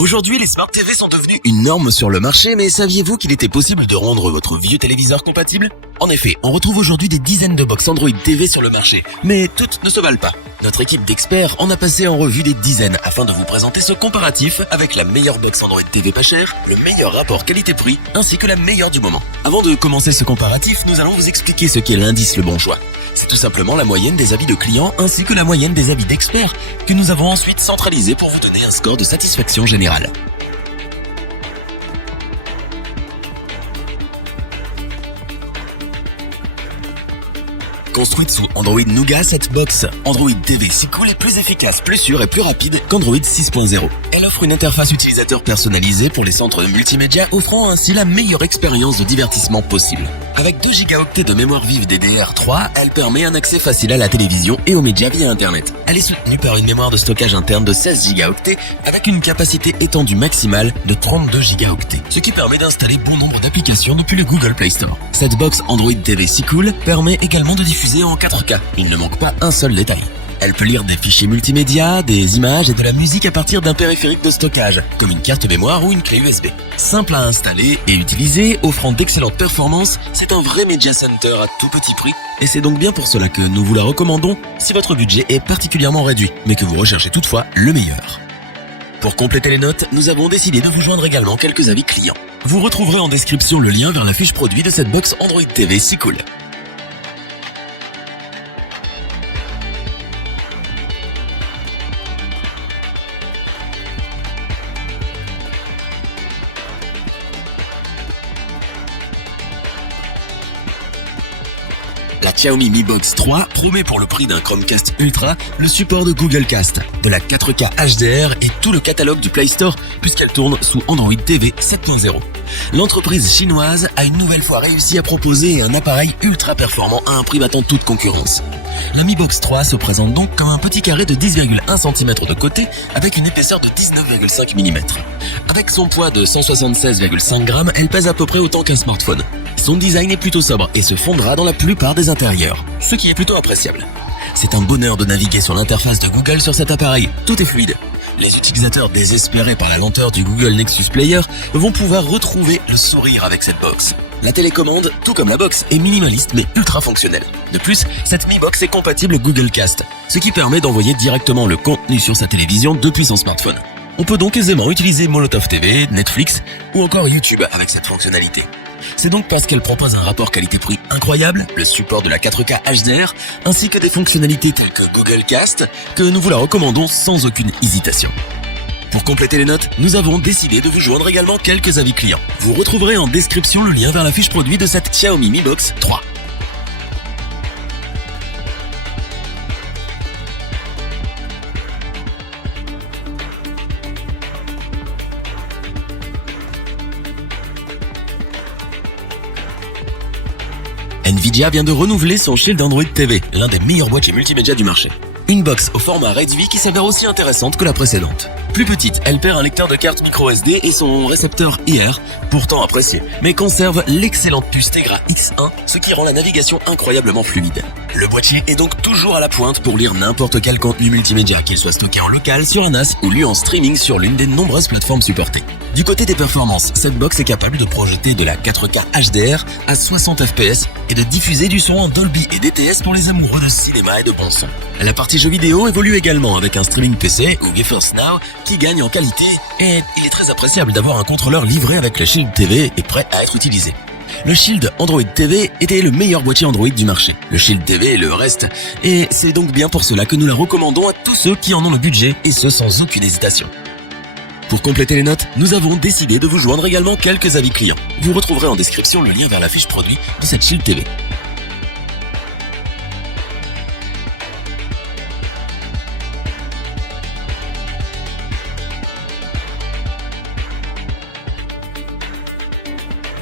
Aujourd'hui, les Smart TV sont devenus une norme sur le marché, mais saviez-vous qu'il était possible de rendre votre vieux téléviseur compatible? En effet, on retrouve aujourd'hui des dizaines de box Android TV sur le marché, mais toutes ne se valent pas. Notre équipe d'experts en a passé en revue des dizaines afin de vous présenter ce comparatif avec la meilleure box Android TV pas chère, le meilleur rapport qualité-prix, ainsi que la meilleure du moment. Avant de commencer ce comparatif, nous allons vous expliquer ce qu'est l'indice Le Bon Choix. C'est tout simplement la moyenne des avis de clients ainsi que la moyenne des avis d'experts que nous avons ensuite centralisé pour vous donner un score de satisfaction générale. Construite sous Android Nougat, cette box Android TV si cool est plus efficace, plus sûre et plus rapide qu'Android 6.0. Elle offre une interface utilisateur personnalisée pour les centres de multimédia, offrant ainsi la meilleure expérience de divertissement possible. Avec 2 Go de mémoire vive DDR3, elle permet un accès facile à la télévision et aux médias via Internet. Elle est soutenue par une mémoire de stockage interne de 16 Go avec une capacité étendue maximale de 32 Go, ce qui permet d'installer bon nombre d'applications depuis le Google Play Store. Cette box Android TV si cool permet également de diffuser en 4K. Il ne manque pas un seul détail. Elle peut lire des fichiers multimédia, des images et de la musique à partir d'un périphérique de stockage, comme une carte mémoire ou une clé USB. Simple à installer et utiliser, offrant d'excellentes performances, c'est un vrai Media Center à tout petit prix, et c'est donc bien pour cela que nous vous la recommandons si votre budget est particulièrement réduit, mais que vous recherchez toutefois le meilleur. Pour compléter les notes, nous avons décidé de vous joindre également quelques avis clients. Vous retrouverez en description le lien vers la fiche produit de cette box Android TV si cool. La Xiaomi Mi Box 3 promet pour le prix d'un Chromecast Ultra le support de Google Cast, de la 4K HDR et tout le catalogue du Play Store puisqu'elle tourne sous Android TV 7.0. L'entreprise chinoise a une nouvelle fois réussi à proposer un appareil ultra performant à un prix battant toute concurrence. La Mi Box 3 se présente donc comme un petit carré de 10,1 cm de côté avec une épaisseur de 19,5 mm. Avec son poids de 176,5 g, elle pèse à peu près autant qu'un smartphone. Son design est plutôt sobre et se fondra dans la plupart des intérieurs, ce qui est plutôt appréciable. C'est un bonheur de naviguer sur l'interface de Google sur cet appareil, tout est fluide. Les utilisateurs désespérés par la lenteur du Google Nexus Player vont pouvoir retrouver le sourire avec cette box. La télécommande, tout comme la box, est minimaliste mais ultra fonctionnelle. De plus, cette Mi Box est compatible Google Cast, ce qui permet d'envoyer directement le contenu sur sa télévision depuis son smartphone. On peut donc aisément utiliser Molotov TV, Netflix ou encore YouTube avec cette fonctionnalité. C'est donc parce qu'elle propose un rapport qualité-prix incroyable, le support de la 4K HDR, ainsi que des fonctionnalités telles que Google Cast, que nous vous la recommandons sans aucune hésitation. Pour compléter les notes, nous avons décidé de vous joindre également quelques avis clients. Vous retrouverez en description le lien vers la fiche produit de cette Xiaomi Mi Box 3. Nvidia vient de renouveler son Shield Android TV, l'un des meilleurs boîtiers multimédia du marché. Une box au format réduit qui s'avère aussi intéressante que la précédente. Plus petite, elle perd un lecteur de carte microSD et son récepteur IR, pourtant apprécié, mais conserve l'excellente puce Tegra X1, ce qui rend la navigation incroyablement fluide. Le boîtier est donc toujours à la pointe pour lire n'importe quel contenu multimédia, qu'il soit stocké en local sur un NAS ou lu en streaming sur l'une des nombreuses plateformes supportées. Du côté des performances, cette box est capable de projeter de la 4K HDR à 60 fps et de diffuser du son en Dolby et DTS pour les amoureux de cinéma et de bon son. La partie jeux vidéo évolue également avec un streaming PC ou GeForce Now qui gagne en qualité et il est très appréciable d'avoir un contrôleur livré avec le Shield TV et prêt à être utilisé. Le Shield Android TV était le meilleur boîtier Android du marché. Le Shield TV est le reste et c'est donc bien pour cela que nous la recommandons à tous ceux qui en ont le budget et ce sans aucune hésitation. Pour compléter les notes, nous avons décidé de vous joindre également quelques avis clients. Vous retrouverez en description le lien vers la fiche produit de cette Shield TV.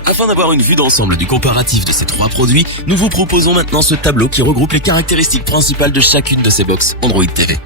Afin d'avoir une vue d'ensemble du comparatif de ces 3 produits, nous vous proposons maintenant ce tableau qui regroupe les caractéristiques principales de chacune de ces box Android TV.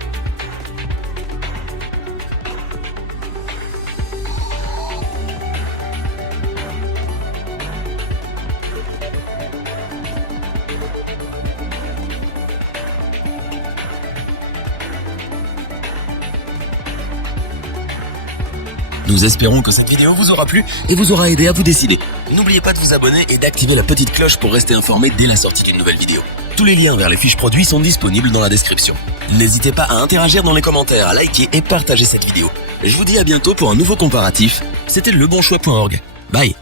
Nous espérons que cette vidéo vous aura plu et vous aura aidé à vous décider. N'oubliez pas de vous abonner et d'activer la petite cloche pour rester informé dès la sortie d'une nouvelle vidéo. Tous les liens vers les fiches produits sont disponibles dans la description. N'hésitez pas à interagir dans les commentaires, à liker et partager cette vidéo. Je vous dis à bientôt pour un nouveau comparatif. C'était lebonchoix.org. Bye.